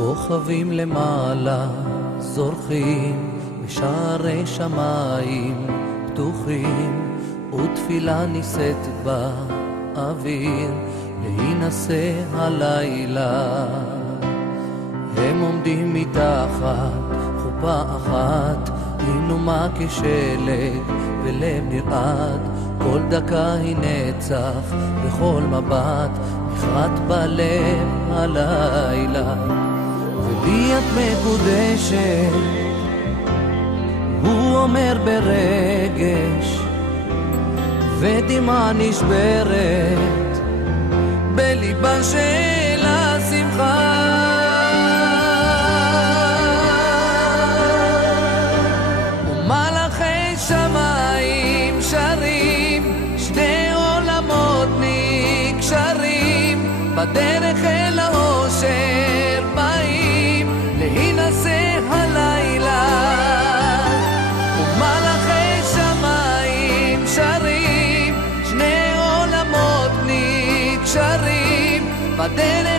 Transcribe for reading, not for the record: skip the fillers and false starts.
כוכבים למעלה זורחים בשערי שמיים פתוחים, ותפילה נישאת באוויר להינשא הלילה. הם עומדים מתחת חופה אחת, היא כשלג ולב נרעד, כל דקה היא נצח וכל מבט נחרט בלב הלילה. ולי את מקודשת, הוא אומר ברגש, ודמעה נשברת בליבה של השמחה. ומלאכי שמיים שרים, שני עולמות נקשרים, בדרך אל האושר באים להינשא הלילה. ומלאכי שמיים שרים, שני עולמות נקשרים, בדרך